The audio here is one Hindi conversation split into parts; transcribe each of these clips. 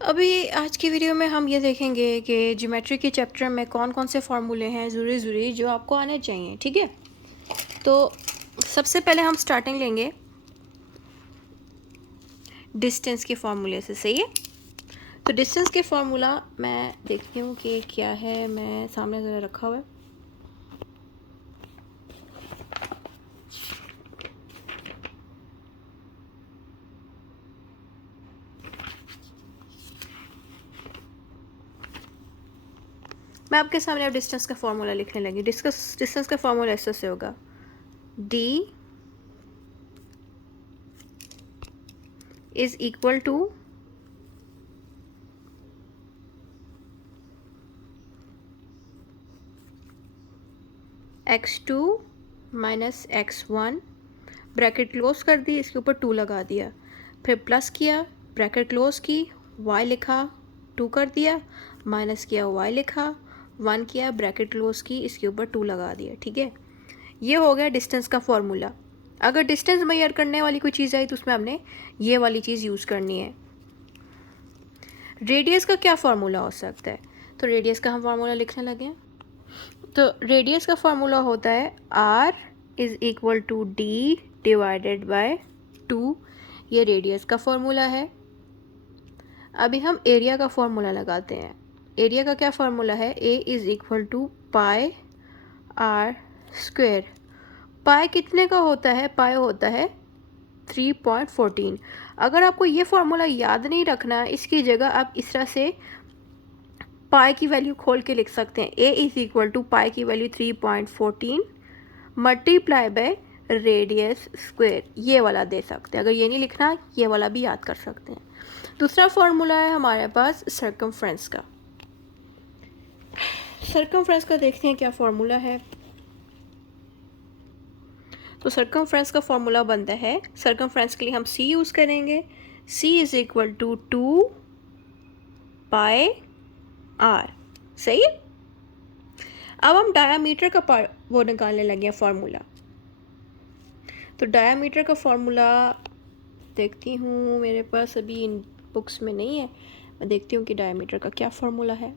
अभी आज की वीडियो में हम ये देखेंगे कि ज्योमेट्री के चैप्टर में कौन कौन से फार्मूले हैं ज़रूरी जो आपको आने चाहिए। ठीक है, तो सबसे पहले हम स्टार्टिंग लेंगे डिस्टेंस के फार्मूले से। सही है, तो डिस्टेंस के फार्मूला मैं देखती हूँ कि क्या है, मैं सामने ज़रा रखा हुआ है। मैं आपके सामने अब डिस्टेंस का फार्मूला लिखने लगी। डिस्टेंस का फार्मूला ऐसे से होगा, d is equal to x2 minus x1, bracket close कर दी, इसके ऊपर 2 लगा दिया, फिर प्लस किया, ब्रैकेट क्लोज की, y लिखा, 2 कर दिया, माइनस किया, y लिखा, 1 किया, ब्रैकेट क्लोज की, इसके ऊपर 2 लगा दिया। ठीक है, ये हो गया डिस्टेंस का फॉर्मूला। अगर डिस्टेंस मेजर करने वाली कोई चीज़ आई तो उसमें हमने ये वाली चीज़ यूज़ करनी है। रेडियस का क्या फार्मूला हो सकता है, तो रेडियस का हम फार्मूला लिखने लगे हैं। तो रेडियस का फार्मूला होता है r is equal to D divided by 2। ये रेडियस का फार्मूला है। अभी हम एरिया का फार्मूला लगाते हैं। एरिया का क्या फार्मूला है, a is equal to pi r square. Pi कितने का होता है, पाई होता है 3.14। अगर आपको ये फार्मूला याद नहीं रखना, इसकी जगह आप इस तरह से पाई की वैल्यू खोल के लिख सकते हैं। a इज़ इक्वल टू पाई की value 3.14 multiply by radius square, ये वाला दे सकते हैं। अगर ये नहीं लिखना, ये वाला भी याद कर सकते हैं। दूसरा फार्मूला है हमारे पास सर्कमफ्रेंस का। सर्कमफ्रेंस का देखते हैं क्या फार्मूला है। तो सर्कमफ्रेंस का फार्मूला बनता है, सर्कमफ्रेंस के लिए हम c यूज़ करेंगे। c is equal to 2 pi r। सही है, अब हम डायामीटर का वो निकालने लगे हैं फार्मूला। तो डायामीटर का फार्मूला देखती हूँ, मेरे पास अभी इन बुक्स में नहीं है। मैं देखती हूँ कि डायामीटर का क्या फार्मूला है।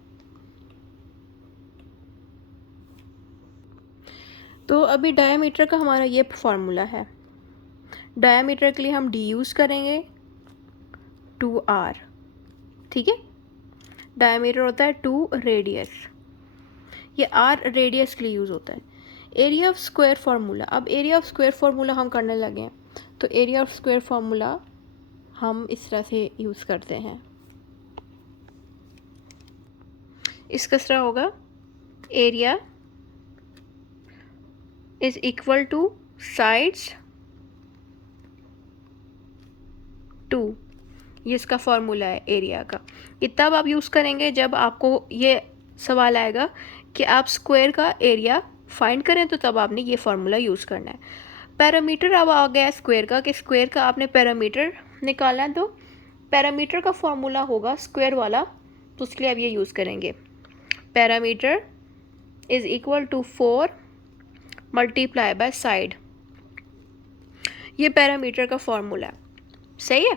तो अभी डायामीटर का हमारा ये फार्मूला है। डायामीटर के लिए हम d यूज़ करेंगे 2r। ठीक है, डायामीटर होता है 2 रेडियस, ये r रेडियस के लिए यूज़ होता है। एरिया ऑफ स्क्वायर फार्मूला, अब एरिया ऑफ स्क्वायर फार्मूला हम करने लगे हैं। तो एरिया ऑफ स्क्वायर फार्मूला हम इस तरह से यूज़ करते हैं। इसका तरह होगा, area is equal two sides 2। ये इसका फार्मूला है एरिया का। ये तब आप यूज़ करेंगे जब आपको ये सवाल आएगा कि आप स्क्वायर का एरिया फाइंड करें, तो तब आपने ये फार्मूला यूज़ करना है। पैरामीटर अब आ गया स्क्वायर का, कि स्क्वायर का आपने पैरामीटर निकालना है। तो पैरामीटर का फार्मूला होगा स्क्वायर वाला, तो उसके लिए आप ये यूज़ करेंगे। Parameter is equal to 4 multiply by side, ये पैरामीटर का फार्मूला है। सही है,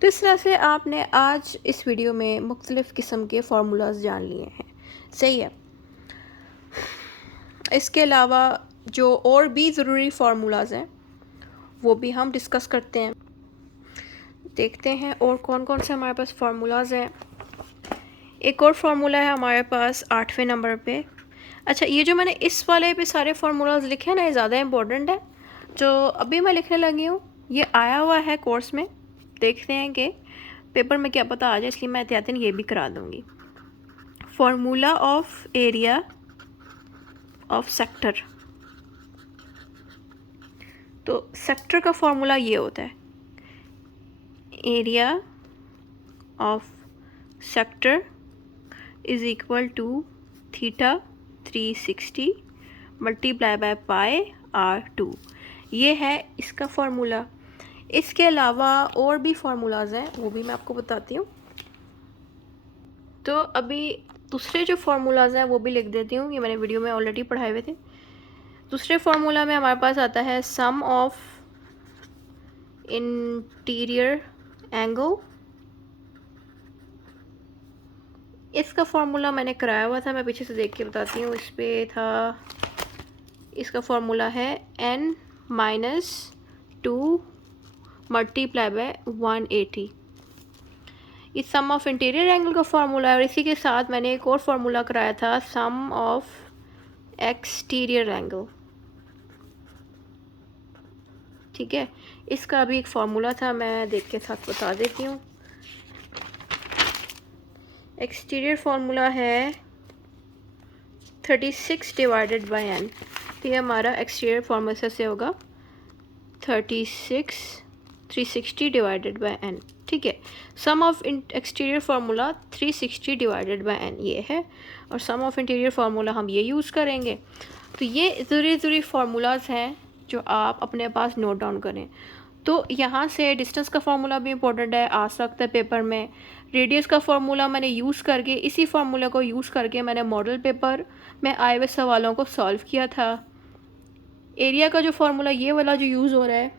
तो इस तरह से आपने आज इस वीडियो में मुख्तलिफ़ किस्म के फार्मूलाज जान लिए हैं। सही है, इसके अलावा जो और भी ज़रूरी फार्मूलाज हैं वो भी हम डिस्कस करते हैं। देखते हैं और कौन कौन से हमारे पास फार्मूलाज हैं। एक और फार्मूला है हमारे पास 8वें नंबर पे। अच्छा, ये जो मैंने इस वाले पे सारे फार्मूलाज लिखे हैं ना, ये ज़्यादा इम्पोर्टेंट है। जो अभी मैं लिखने लगी हूँ ये आया हुआ है कोर्स में, देखते हैं कि पेपर में क्या पता आ जाए, इसलिए मैं एहतियातन ये भी करा दूँगी। Formula of area of sector, तो सेक्टर का फार्मूला ये होता है, area of sector is equal to theta 360 multiply by pi r2। ये है इसका फार्मूला। इसके अलावा और भी फार्मूलाज हैं, वो भी मैं आपको बताती हूँ। तो अभी दूसरे जो फार्मूलाज हैं वो भी लिख देती हूँ, ये मैंने वीडियो में ऑलरेडी पढ़ाए हुए थे। दूसरे फार्मूला में हमारे पास आता है सम ऑफ इंटीरियर एंगल इसका फार्मूला मैंने कराया हुआ था, मैं पीछे से देख के बताती हूँ। इस पे था, इसका फार्मूला है n-2 मल्टीप्लाई बाय 180। इस सम ऑफ इंटीरियर एंगल का फार्मूला है, और इसी के साथ मैंने एक और फार्मूला कराया था, सम ऑफ एक्सटीरियर एंगल। ठीक है, इसका भी एक फार्मूला था, मैं देख के साथ बता देती हूँ। एक्सटीरियर फार्मूला है 36 डिवाइडेड बाय n। तो ये हमारा एक्सटीरियर फार्मूला से होगा 36 360 डिवाइडेड बाय n। ठीक है, sum of exterior formula 360 divided by n ये है, और सम ऑफ इंटीरियर फार्मूला हम ये यूज़ करेंगे। तो ये ज़रूरी फार्मूलाज हैं जो आप अपने पास नोट डाउन करें। तो यहाँ से डिस्टेंस का फार्मूला भी इम्पोर्टेंट है, आ सकता है पेपर में। रेडियस का फार्मूला मैंने यूज़ करके, इसी फार्मूला को यूज़ करके मैंने मॉडल पेपर में आए हुए सवालों को सॉल्व किया था। एरिया का जो फार्मूला ये वाला जो यूज़ हो रहा है,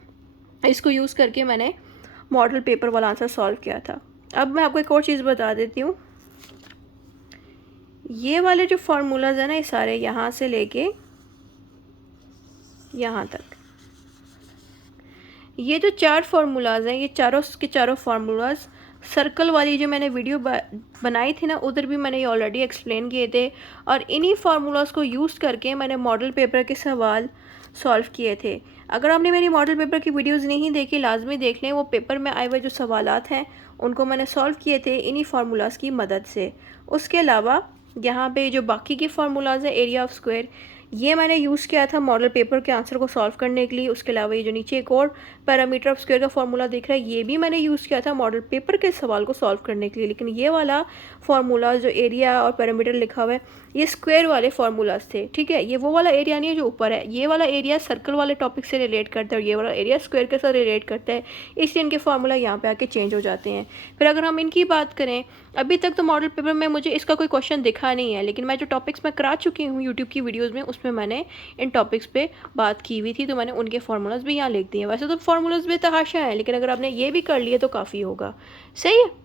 इसको यूज़ करके मैंने मॉडल पेपर वाला आंसर सॉल्व किया था। अब मैं आपको एक और चीज़ बता देती हूँ। ये वाले जो फार्मूलाज हैं ना, ये सारे यहाँ से लेके यहाँ तक, ये जो 4 फार्मूलाज हैं, ये चारों के चारों फार्मूलाज सर्कल वाली जो मैंने वीडियो बनाई थी ना, उधर भी मैंने ये ऑलरेडी एक्सप्लेन किए थे, और इन्हीं फार्मूलाज को यूज़ करके मैंने मॉडल पेपर के सवाल सॉल्व किए थे। अगर आपने मेरी मॉडल पेपर की वीडियोस नहीं देखी, लाजमी देख लें। वो पेपर में आए हुए जो सवालात हैं उनको मैंने सॉल्व किए थे इन्हीं फार्मूलाज की मदद से। उसके अलावा यहाँ पे जो बाकी के फार्मूलाज हैं, एरिया ऑफ स्क्वायर, ये मैंने यूज़ किया था मॉडल पेपर के आंसर को सॉल्व करने के लिए। उसके अलावा ये जो नीचे एक और पैरामीटर ऑफ स्क्वायर का फार्मूला दिख रहा है, ये भी मैंने यूज़ किया था मॉडल पेपर के सवाल को सॉल्व करने के लिए। लेकिन ये वाला फार्मूला जो एरिया और पैरामीटर लिखा हुआ है, ये स्क्वायर वाले फार्मूलाज थे। ठीक है, ये वो वाला एरिया नहीं है जो ऊपर है, ये वाला एरिया सर्कल वाले टॉपिक से रिलेट करता है, और ये वाला एरिया स्क्वायर के साथ रिलेट करता है, इसलिए इनके फार्मूला यहाँ पे आके चेंज हो जाते हैं। फिर अगर हम इनकी बात करें, अभी तक तो मॉडल पेपर में मुझे इसका कोई क्वेश्चन दिखा नहीं है, लेकिन मैं जो टॉपिक्स मैं करा चुकी हूँ यूट्यूब की वीडियोज़ में, उसमें मैंने इन टॉपिक्स पे बात की हुई थी, तो मैंने उनके फार्मूलाज भी यहाँ लिख दिए हैं। वैसे तो फार्मूलाज भी तहाशा है, लेकिन अगर आपने ये भी कर लिए तो काफ़ी होगा। सही है।